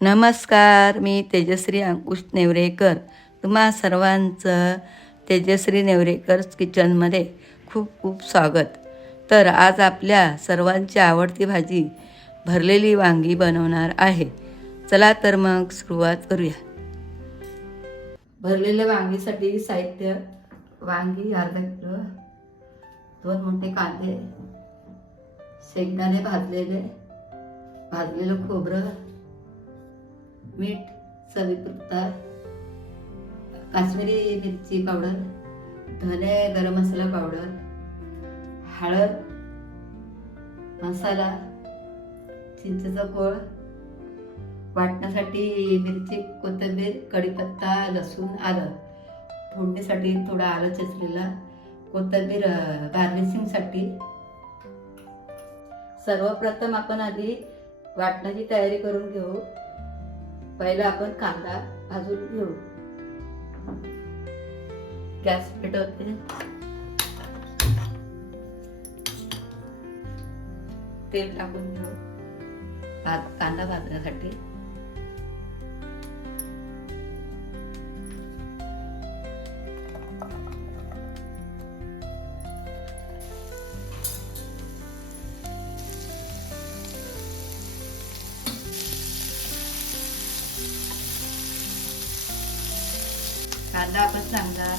नमस्कार, मी तेजश्री अंकुश नेवरेकर. तुम्हा सर्वांचं तेजश्री नेवरेकर्स किचनमध्ये खूप खूप स्वागत. तर आज आपल्या सर्वांची आवडती भाजी भरलेली वांगी बनवणार आहे. चला तर मग सुरुवात करूया. भरलेल्या वांगीसाठी साहित्य: वांगी अर्धा किलो, 2 मोठे कांदे, शेंगदाणे भाजलेलं खोबरं, मीठ चवीपुरता, काश्मीरी मिरची पावडर, धने गरम मसाला पावडर, हळद, मसाला, चिंचेचा कोळ, वाटण्यासाठी मिरची, कोथिंबीर, कढीपत्ता, लसूण, आलं, फोडणीसाठी थोडा आलं चेचलेला, कोथिंबीर गार्निशिंगसाठी. सर्वप्रथम आपण आधी वाटण्याची तयारी करून घेऊ. पहिला आपण कांदा भाजून घेऊ. गॅस पेटवते. तेल टाकून घेऊ कांदा भाजण्यासाठी. कांदा आपण चांगला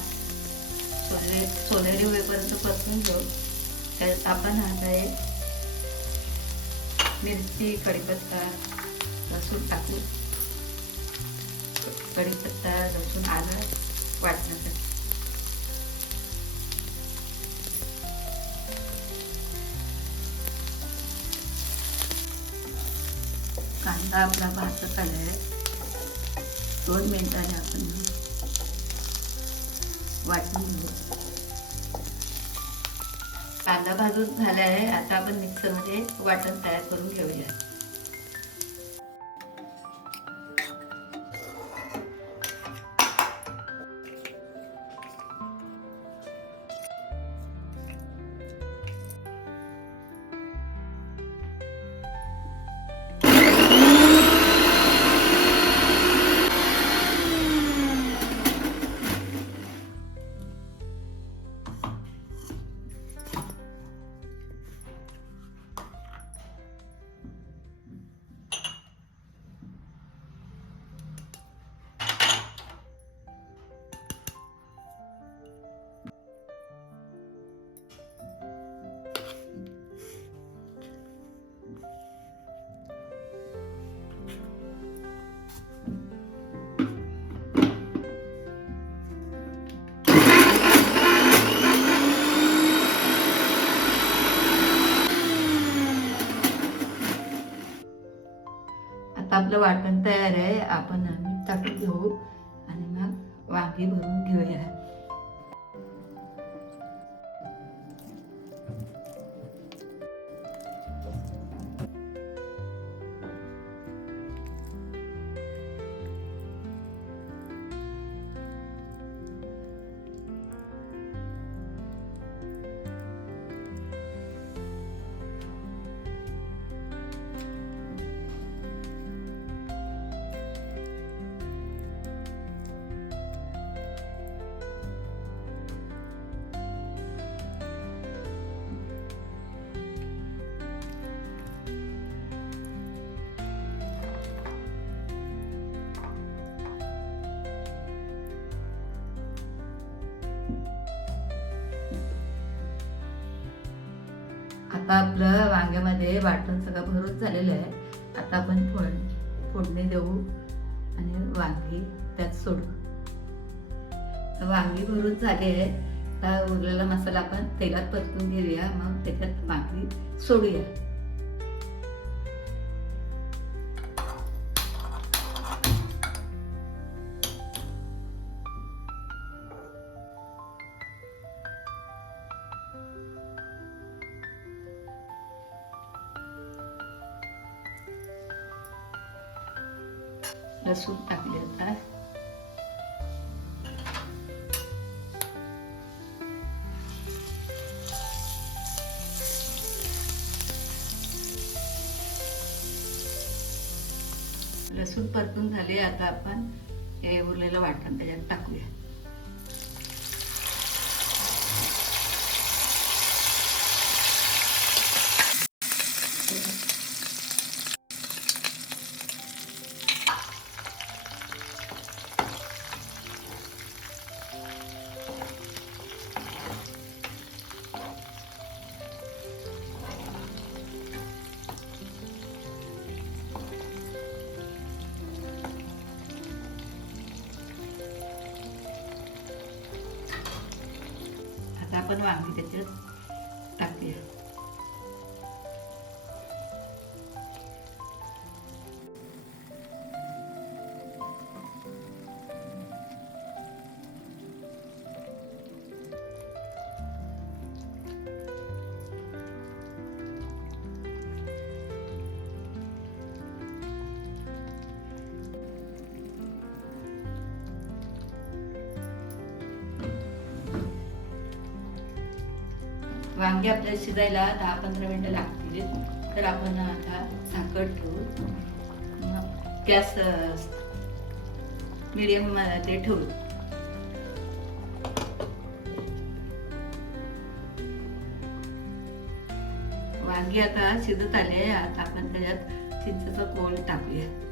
सोनेरी होईपर्यंत परतून घेऊ. त्यात आपण आता मिरची, कढीपत्ता, लसूण टाकू. कढीपत्ता, लसूण, आलं वाटण्यासाठी. कांदा आपला भाजत आलाय. 2 मिनिटांनी आपण वाटून घेऊ. कांदा भाजून झाला आहे. आता आपण मिक्सरमध्ये वाटण तयार करून घेऊया. आता आपलं वाटण तयार आहे. आपण मीठ टाकून घेऊ आणि मग वांगी भरून घेऊया. आता आपलं वांग्यामध्ये वाटण सगळं भरून झालेलं आहे. आता आपण फोडणी देऊ आणि वांगी त्यात सोडू. वांगी भरून झाली आहे. आता उरलेला मसाला आपण तेलात परतून घेऊया. मग त्याच्यात वांगी सोडूया. लसूण टाकले आता. लसूण परतून झाले. आता आपण हे उरलेलं वाटण त्याच्यात टाकूया. आता आपण वांगी त्याच्यात टाकूया. वांगी आपल्याला शिजायला 10-15 मिनिटं लागतील. तर आपण आता झाकण ठेवू, गॅस मीडियम मध्ये ठेवू. वांगी आता शिजत आले. आता आपण त्याच्यात चिंचेचं कोळ टाकूया.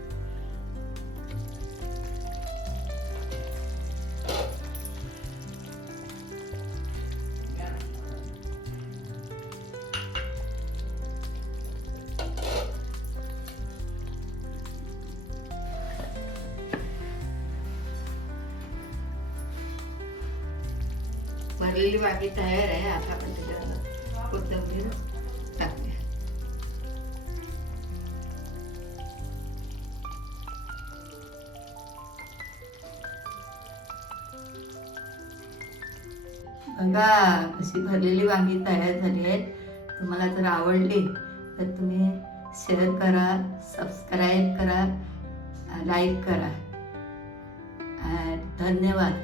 भरलेली वांगी तयार आहे. आता आपण त्याच्यात कोथिंबीर टाकूया. बघा कशी भरलेली वांगी तयार झाली आहेत. तुम्हाला जर आवडली तर तुम्ही शेअर करा, सबस्क्राईब करा, लाईक करा. धन्यवाद.